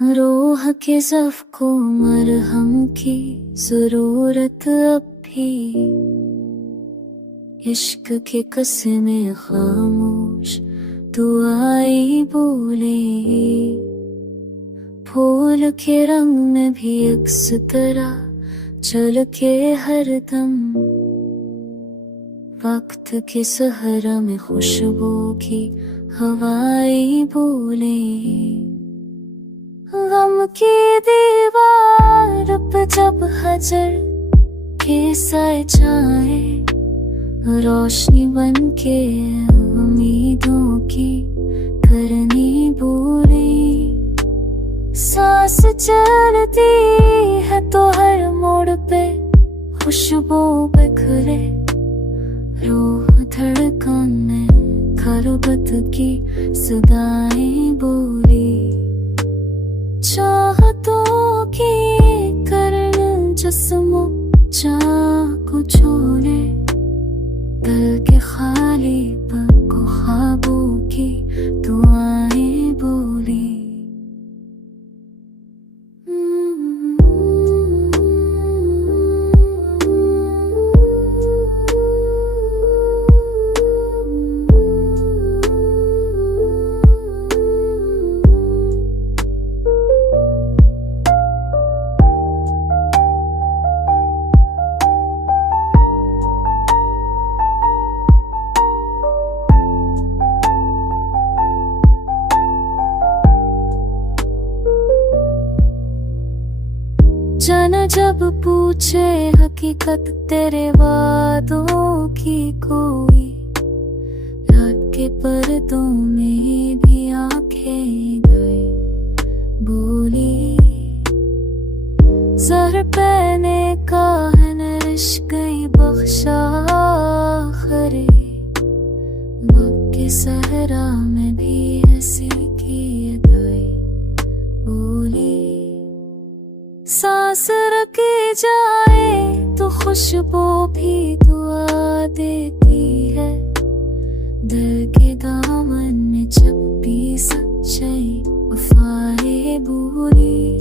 रोह के ज़फ़ को मरहम की ज़रूरत अब भी, इश्क के क़स्में ख़ामोश दुआई बोले। फूल के रंग में भी अक्स तरह चल के हर दम, वक्त के सहरा में खुशबू की हवाई बोले। गम की दीवार पे जब हजर के साए छाए, रोशनी बन के उम्मीदों की करनी बोली। सांस चलती है तो हर मोड़ पे खुशबू बिखरे, रूह धड़कन में खलबत की सदाएं बोली। चाहतों की करन जिस्मों चाह को छोड़े, दिल के खाली पन को ख्वाबों की दुआएं बोली। जाना जब पूछे हकीकत तेरे वादों की कोई, रात के पर्दों में भी आंखें गए बोली। जहर पहने का है नरिश गई बख्शा खरे, वक्त के सहरा में भी ऐसी की अदाएं बोली। सांस रखी जाए तो खुशबू भी दुआ देती है, दिल के दामन में छपी सच्चाई वफाएं बोली।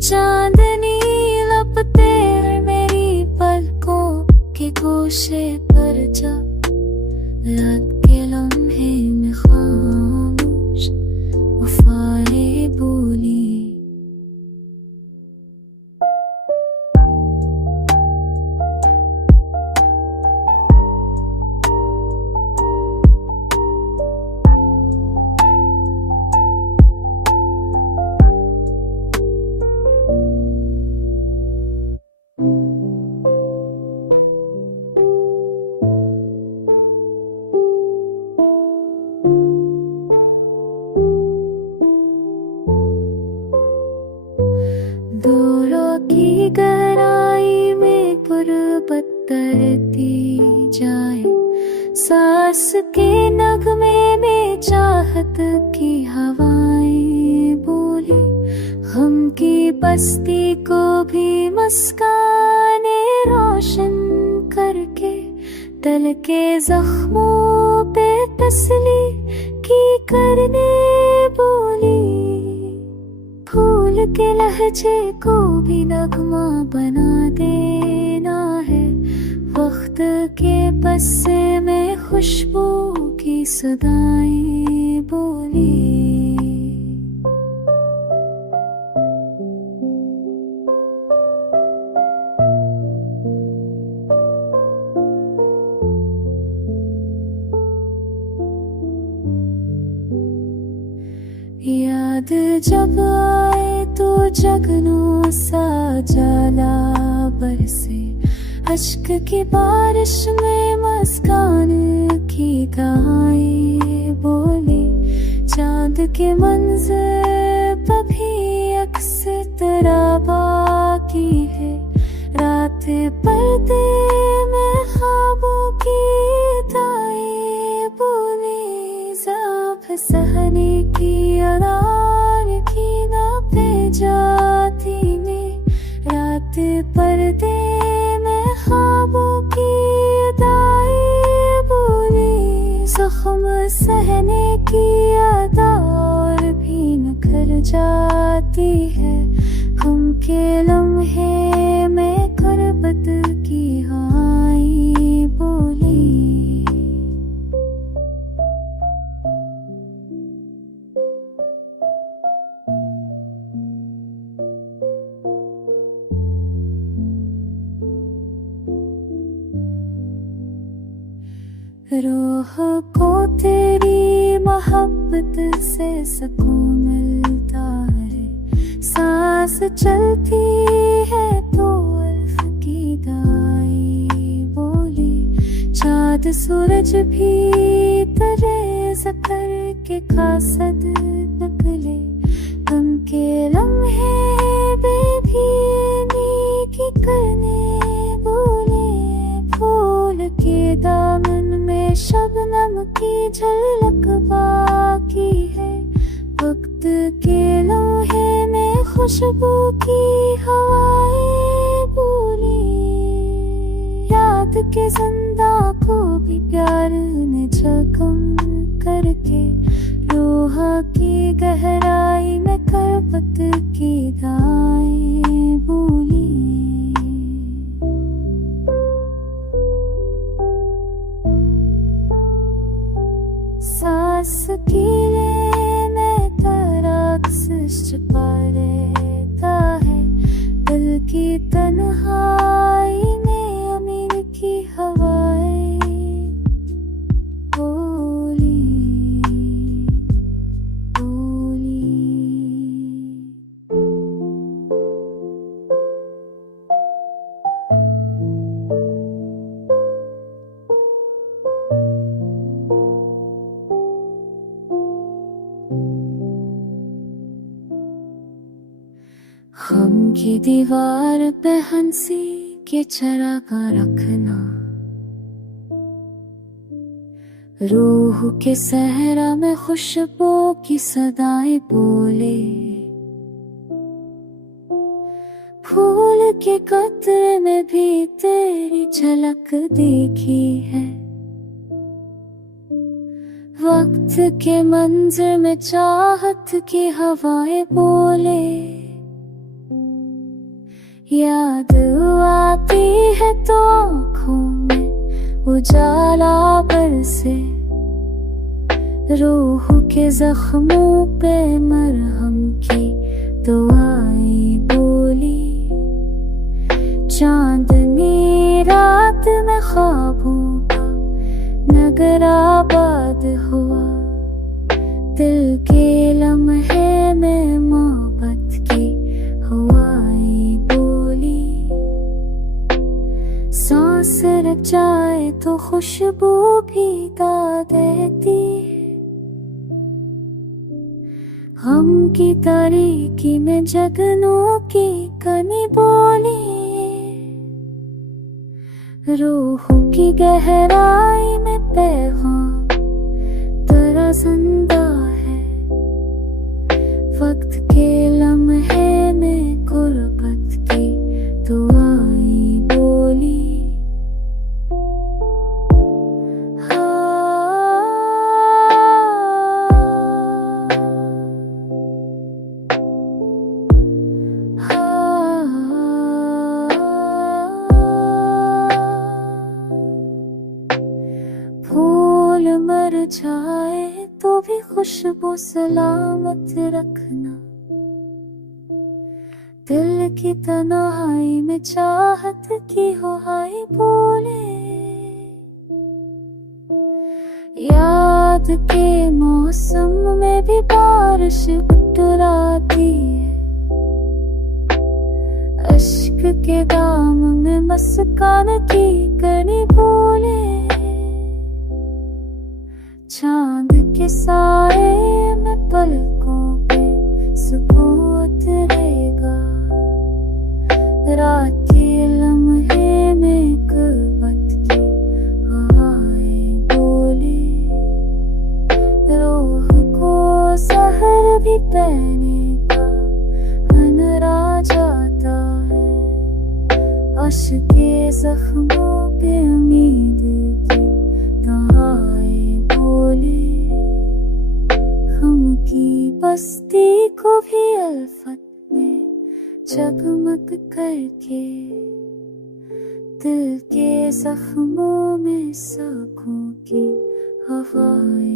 चांदनी लपटे मेरी पलकों के गोशे पर जब, रात के लम्हे में खामोश वफाएं बोली। दूरों की गहराई में गुर्बत तरती जाए, सांस के नगमे में चाहत की हवाएं बोली। गम की बस्ती को भी मुस्काने रोशन करके, दिल के जख्मों पे तसली की करने बोली। फूल के लहजे को भी नगमा बना देना है, वक्त के पस्से में खुशबू की सदाएं बोली। याद जब आए तो जगनों सा जाला बरसे, अश्क की बारिश में मुस्कान की गाएं बोली। चांद के मंज़र पर भी अक्स तेरा बाकी है, रात पर्दे में ख्वाबों की दाएं बोली। ज़ाफ़ सहने की अरार की ना पे जाती में, रात पर्दे में ख्वाबों की दाएं बोली। ज़ख्म सहने की अदा और भी न कर मर जाती है। हम के लम्हे में खरबत की हाई बोली। रूह को तेरी मोहब्बत से सुकून मिलता है। सांस चलती है तो अल्फ की दाई बोली। चाँद सूरज भी तरेज़ करके कासद निकले। गम के लम्हे बेभीनी की करने बोले। फूल के दामन में शबनम की झलक बाकी है। वक्त के लोहे में खुशबू की हवाएं बोली। याद के जिंदा को भी प्यार ने जख्म करके। रूह की गहराई में करबत की दाएं बोली। सांस की लेने तरक्स छुपा रहता है। दिल की तन्हाई में अमीर की हवाएं बोली बोली। गम की दीवार पे हंसी के चरागा रखना। रूह के सहरा में खुशबू की सदाएं बोले। फूल के कतरे में भी तेरी झलक देखी है। वक्त के मंजर में चाहत की हवाएं बोले। याद आती है तो आँखों में उजाला बरसे। रूह के जख्मों पे मरहम की दुआएं बोली। चांदनी रात में ख्वाबों का नगर आबाद हुआ। दिल के लम्हे में मोहब्बत की हवाएं बोली। सांस रख जाए तो खुशबू भी गा देती। गम की तारीकी में जगनों की कनी बोली। रूह की गहराई में पैगाम तेरा जिंदा है। वक्त के लम्हे में गुर्बत की दुआएं बोली। फूल मर जाए तो भी खुशबू सलामत रखना। दिल की तन्हाई में चाहत की हो हाय बोले। याद के मौसम में भी बारिश टकराती है। अश्क के दाम में मुस्कान की कनी बोले। चांद के साए में पलकों पे सुकून उतरेगा। रात के लम्हे में गुर्बत की हवाएं बोली। रूह को सहर भी पहने का हनरा जाता है। अश्क के जख्मों पे उम्मीद की दहाएं बोले। गम की बस्ती को भी अल्फत में जगमग करके दिल के जख्मों में साखों की हवाएं